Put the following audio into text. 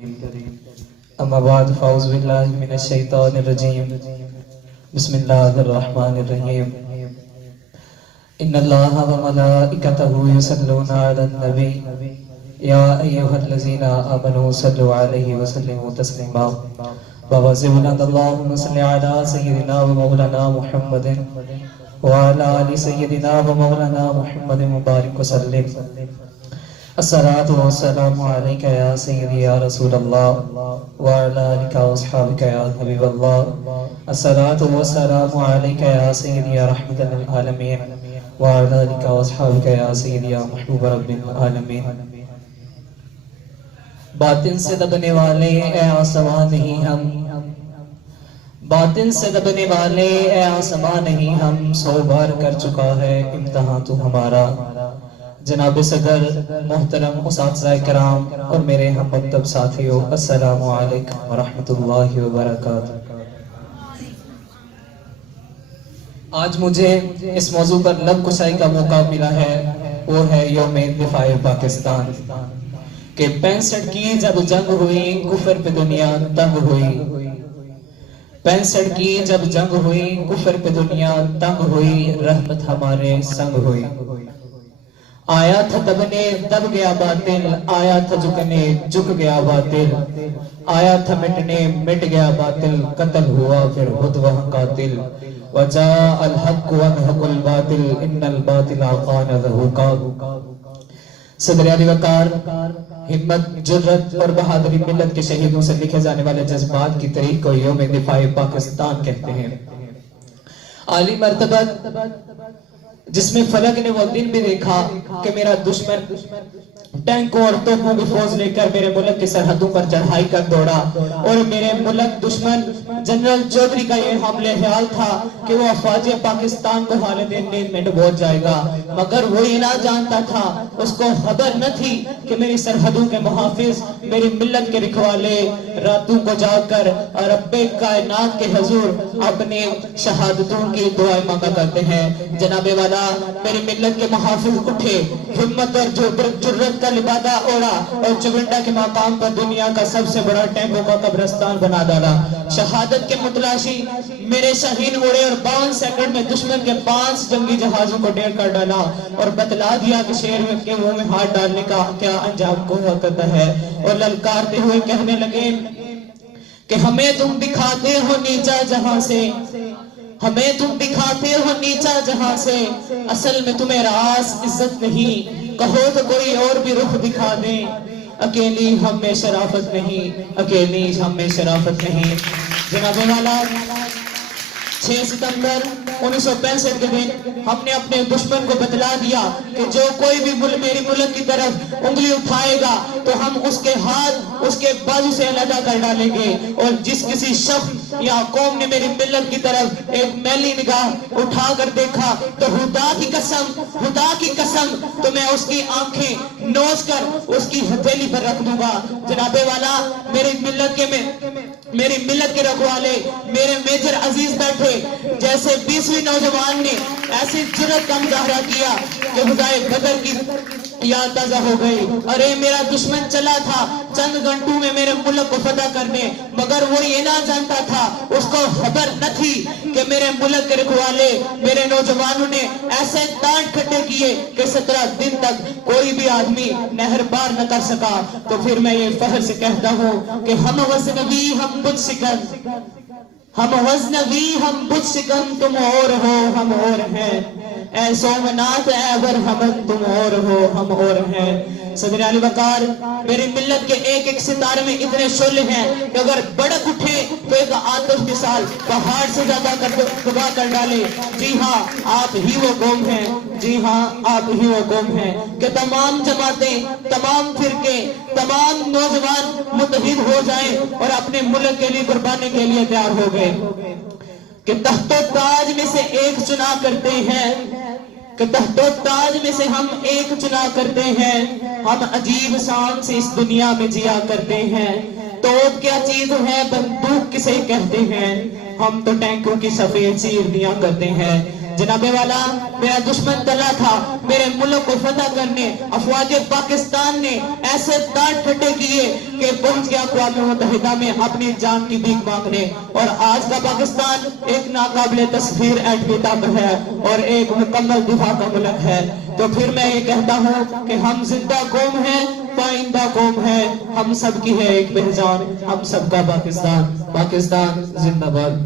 اما بعد فاعوذ باللہ من الشیطان الرجیم بسم اللہ الرحمن الرحیم ان اللہ وملائکتہ یصلون علی النبی یا ایہا الذین آمنوا صلوا علیہ وسلموا تسلیما ووزعنا اللہم صلی علی سیدنا و مولانا محمد وعلی آل سیدنا و مولانا محمد مبارک وسلم الصلاة والسلام علیکہ یا سیدی یا رسول اللہ وعلی آلکہ واصحابکہ یا حبیب اللہ الصلاة والسلام علیکہ یا سیدی یا رحمت للعالمین وعلی آلکہ واصحابکہ یا سیدی یا محبوب رب العالمین باطن سے دبنے والے اے آسمان نہیں ہم باطن سے دبنے والے اے آسمان نہیں ہم 100 بار کر چکا ہے امتحان تو ہمارا جناب صدر محترم اساتذہ کرام اور میرے ہم مکتب ساتھیوں السلام علیکم ورحمۃ اللہ وبرکاتہ۔ آج مجھے اس موضوع پر لب کشائی کا موقع ملا ہے، وہ ہے یوم دفاع پاکستان کہ 65 کی جب جنگ ہوئی کفر پہ دنیا تنگ ہوئی 65 کی جب جنگ ہوئی کفر پہ دنیا تنگ ہوئی رحمت ہمارے سنگ ہوئی آیا تھا دبنے دب گیا باطل آیا تھا جھکنے جھک گیا باطل آیا تھا مٹنے مٹ گیا باطل قتل ہوا پھر خود وہاں قاتل وجاء الحق وانحق الباطل ان الباطل کان زہوقا۔ صدر علی وقار ہمت جرت اور بہادری ملت کے شہیدوں سے لکھے جانے والے جذبات کی تاریخ کو یوم دفاع پاکستان کہتے ہیں۔ عالی مرتبہ جس میں فلک نے وہ دن بھی دیکھا کہ میرا دشمن ٹینکوں اور توپوں کی فوج لے کر میرے ملک کی سرحدوں پر چڑھائی کر دوڑا اور میرے ملک دشمن جنرل چودھری کا یہ حملے خیال تھا کہ وہ افواج پاکستان کو حالت نیند میں ڈبو جائے گا، مگر وہ یہ نہ جانتا تھا، اس کو خبر نہ تھی کہ میری سرحدوں کے محافظ میری ملت کے رکھوالے راتوں کو جاگ کر رب کائنات کے حضور اپنے شہادتوں کی دعائیں مانگا کرتے ہیں۔ جناب والا میری ملت کے محافظ اٹھے، ہمت اور جرت کا لبادہ اوڑا اور چگنڈا کے مقام پر دنیا کا سب سے بڑا ٹینکوں کا قبرستان بنا ڈالا۔ شہادت کے متلاشی میرے شاہین اڑے اور 52 سیکنڈ میں دشمن کے 5 جنگی جہازوں کو ڈیر کر ڈالا اور بتلا دیا کہ شیر کے منہ میں ہاتھ ڈالنے کا کیا انجام کو کرتا ہے، اور للکارتے ہوئے کہنے لگے کہ ہمیں تم دکھاتے ہو نیچا جہاں سے، ہمیں تم دکھاتے ہو نیچا جہاں سے، اصل میں تمہیں راس عزت نہیں، کہو تو کوئی اور بھی رخ دکھا دیں، اکیلی ہم میں شرافت نہیں، اکیلی ہم میں شرافت نہیں۔ جناب والا 6 ستمبر 1965 کے دن ہم نے اپنے دشمن کو بتلا دیا کہ جو کوئی بھی میری ملک کی طرف انگلی اٹھائے گا تو ہم اس کے ہاتھ اس کے بازو سے علیحدہ کر ڈالیں گے، اور جس کسی شخص یا قوم نے میری ملت کی طرف ایک میلی نگاہ اٹھا کر دیکھا تو خدا کی قسم تو میں اس کی آنکھیں نوچ کر اس کی ہتھیلی پر رکھ دوں گا۔ جناب والا میری ملت کے رکھوالے میرے میجر عزیز بیٹھے جیسے 20ویں نوجوان نے ایسی جرت کا مظاہرہ کیا کہ خدائے بدر کی یاد تازہ ہو گئی۔ ارے میرا دشمن چلا تھا چند گھنٹوں میں میرے ملک کو فتح کرنے، مگر وہ یہ نہ جانتا تھا، اس کو خبر نہ تھی کہ میرے ملک کے رکھوالے میرے نوجوانوں نے ایسے ڈانٹ کھٹے کیے کہ 17 دن تک کوئی بھی آدمی نہر پار نہ کر سکا۔ تو پھر میں یہ فخر سے کہتا ہوں کہ ہم غزنوی ہم بت شکن، ہم غزنوی ہم بت شکن، تم اور ہو ہم اور ہیں، اے سومنات اے اگر ہم تم اور ہو ہم اور ہیں۔ صدر علی وقار میری ملت کے ایک ایک ستارے میں اتنے شعلے ہیں کہ اگر بڑک اٹھے تو ایک آتش مثال پہاڑ سے زیادہ دبا کر ڈالے۔ جی ہاں آپ ہی وہ قوم ہیں، جی ہاں آپ ہی وہ قوم ہیں کہ تمام جماعتیں، تمام فرقے، تمام نوجوان متحد ہو جائیں اور اپنے ملک کے لیے قربانی کے لیے تیار ہو گئے کہ تخت و تاج میں سے ایک چنا کرتے ہیں، کہ تخت و تاج میں سے ہم ایک چنا کرتے ہیں، ہم عجیب شان سے اس دنیا میں جیا کرتے ہیں، توپ کیا چیز ہے بندوق کسے کہتے ہیں، ہم تو ٹینکوں کی سفید چیرنیاں کرتے ہیں۔ جناب والا میرا دشمن تلا تھا میرے ملک کو فتح کرنے، افواج پاکستان نے ایسے ڈانٹ پھٹے کیے کہ پہنچ گیا اقوام متحدہ میں اپنی جان کی بھیک مانگنے، اور آج کا پاکستان ایک ناقابل تصویر ایٹمی طاقت ہے اور ایک مکمل دفاع کا ملک ہے۔ تو پھر میں یہ کہتا ہوں کہ ہم زندہ قوم ہیں، پائندہ قوم ہے، ہم سب کی ہے ایک پہچان، ہم سب کا پاکستان، پاکستان زندہ باد۔